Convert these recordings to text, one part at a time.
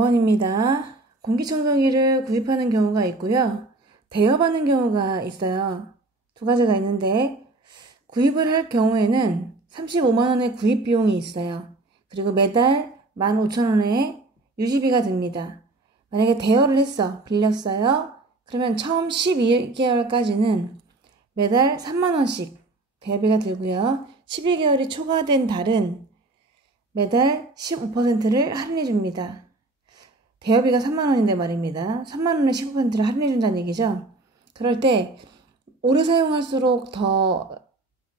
4번입니다. 공기청정기를 구입하는 경우가 있고요. 대여받는 경우가 있어요. 두 가지가 있는데 구입을 할 경우에는 35만원의 구입 비용이 있어요. 그리고 매달 15,000원의 유지비가 듭니다. 만약에 대여를 했어, 빌렸어요. 그러면 처음 12개월까지는 매달 3만원씩 대여비가 들고요. 12개월이 초과된 달은 매달 15%를 할인해 줍니다. 대여비가 3만원인데 말입니다. 3만원에 15%를 할인해 준다는 얘기죠. 그럴 때 오래 사용할수록 더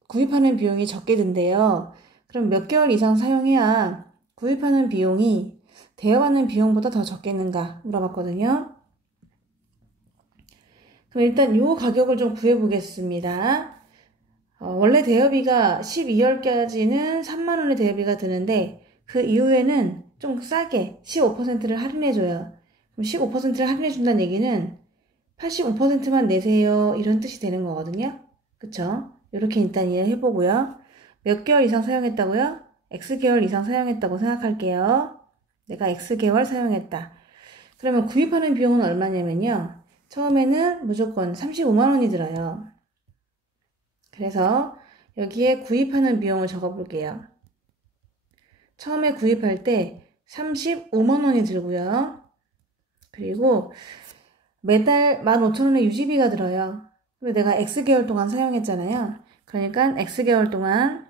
구입하는 비용이 적게 든대요. 그럼 몇 개월 이상 사용해야 구입하는 비용이 대여받는 비용보다 더 적겠는가 물어봤거든요. 그럼 일단 요 가격을 좀 구해보겠습니다. 원래 대여비가 12월까지는 3만원의 대여비가 드는데 그 이후에는 좀 싸게 15%를 할인해줘요. 그럼 15%를 할인해준다는 얘기는 85%만 내세요 이런 뜻이 되는 거거든요. 그쵸? 이렇게 일단 이해해보고요. 몇 개월 이상 사용했다고요? X개월 이상 사용했다고 생각할게요. 내가 X개월 사용했다. 그러면 구입하는 비용은 얼마냐면요. 처음에는 무조건 35만원이 들어요. 그래서 여기에 구입하는 비용을 적어볼게요. 처음에 구입할 때 35만원이 들고요. 그리고 매달 15,000원의 유지비가 들어요. 근데 내가 X개월 동안 사용했잖아요. 그러니까 X개월 동안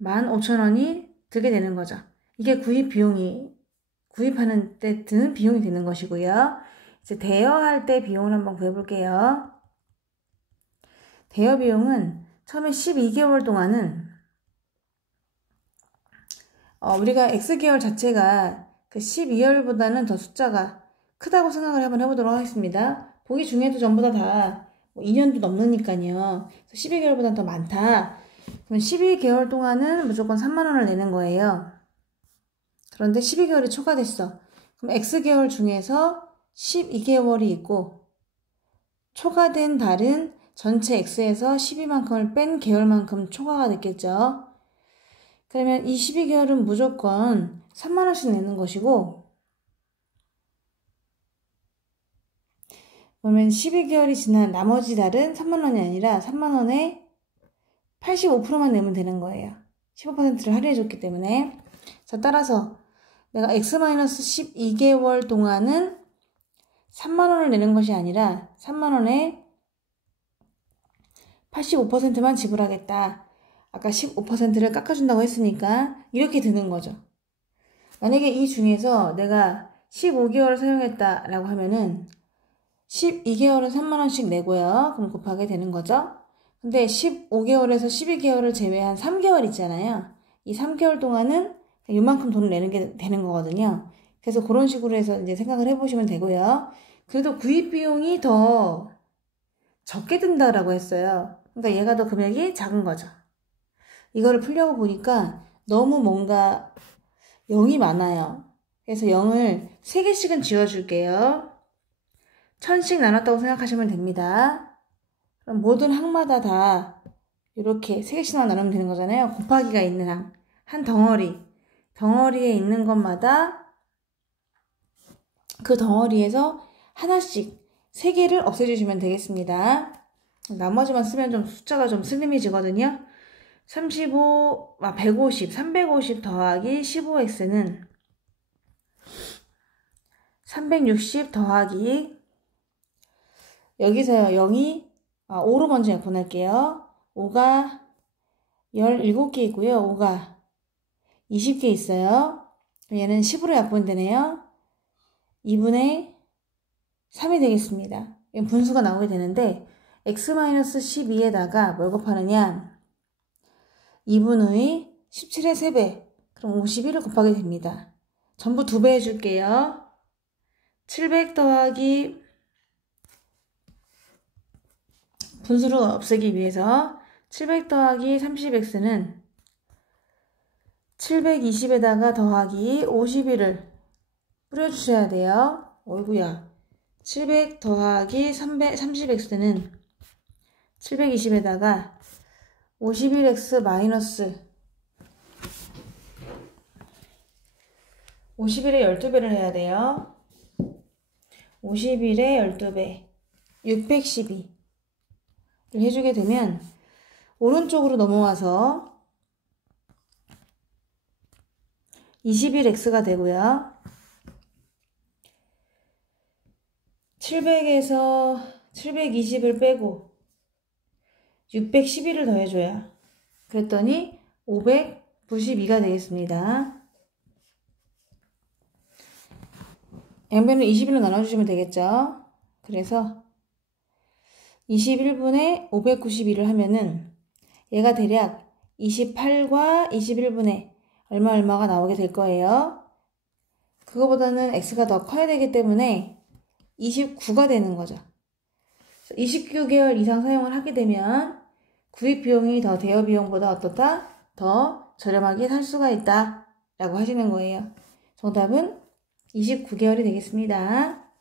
15,000원이 들게 되는 거죠. 이게 구입하는 때 드는 비용이 되는 것이고요. 이제 대여할 때 비용을 한번 구해볼게요. 대여 비용은 처음에 12개월 동안은 우리가 X개월 자체가 그 12월보다는 더 숫자가 크다고 생각을 한번 해보도록 하겠습니다. 보기 중에도 전부 다 2년도 넘으니까요. 12개월보다 더 많다. 그럼 12개월 동안은 무조건 3만원을 내는 거예요. 그런데 12개월이 초과됐어. 그럼 X개월 중에서 12개월이 있고 초과된 달은 전체 X에서 12만큼을 뺀 개월만큼 초과가 됐겠죠. 그러면 이 12개월은 무조건 3만원씩 내는 것이고 그러면 12개월이 지난 나머지 달은 3만원이 아니라 3만원에 85%만 내면 되는 거예요. 15%를 할인해줬기 때문에. 자, 따라서 내가 X-12개월 동안은 3만원을 내는 것이 아니라 3만원에 85%만 지불하겠다. 아까 15%를 깎아준다고 했으니까 이렇게 드는 거죠. 만약에 이 중에서 내가 15개월을 사용했다라고 하면은 12개월은 3만원씩 내고요. 그럼 곱하게 되는 거죠. 근데 15개월에서 12개월을 제외한 3개월 있잖아요. 이 3개월 동안은 이만큼 돈을 내는 게 되는 거거든요. 그래서 그런 식으로 해서 이제 생각을 해보시면 되고요. 그래도 구입 비용이 더 적게 든다라고 했어요. 그러니까 얘가 더 금액이 작은 거죠. 이거를 풀려고 보니까 너무 뭔가 0이 많아요. 그래서 0을 3개씩은 지워줄게요. 1000씩 나눴다고 생각하시면 됩니다. 그럼 모든 항마다 다 이렇게 3개씩만 나누면 되는 거잖아요. 곱하기가 있는 항. 한 덩어리에 있는 것마다 그 덩어리에서 하나씩 3개를 없애주시면 되겠습니다. 나머지만 쓰면 좀 숫자가 좀 슬림해지거든요. 350 더하기 15x는 360 더하기 여기서요 0이 5로 먼저 약분할게요. 5가 17개 있고요. 5가 20개 있어요. 얘는 10으로 약분되네요. 2분의 3이 되겠습니다. 분수가 나오게 되는데 x-12에다가 뭘 곱하느냐 2분의 17의 3배 그럼 51을 곱하게 됩니다. 전부 2배 해줄게요. 700 더하기 분수를 없애기 위해서 700 더하기 30x는 720에다가 더하기 51을 뿌려주셔야 돼요. 어이구야. 700 더하기 30x는 720에다가 51x 마이너스 50일에 12배를 해야 돼요. 50일에 12배 612를 해주게 되면 오른쪽으로 넘어와서 21x가 되고요. 700에서 720을 빼고 611을 더해줘야 그랬더니 592가 되겠습니다. 양변을 21로 나눠주시면 되겠죠. 그래서 21분의 592를 하면은 얘가 대략 28과 21분의 얼마가 나오게 될 거예요. 그거보다는 x가 더 커야 되기 때문에 29가 되는 거죠. 29개월 이상 사용을 하게 되면 구입 비용이 더 대여 비용보다 어떻다? 더 저렴하게 살 수가 있다 라고 하시는 거예요. 정답은 29개월이 되겠습니다.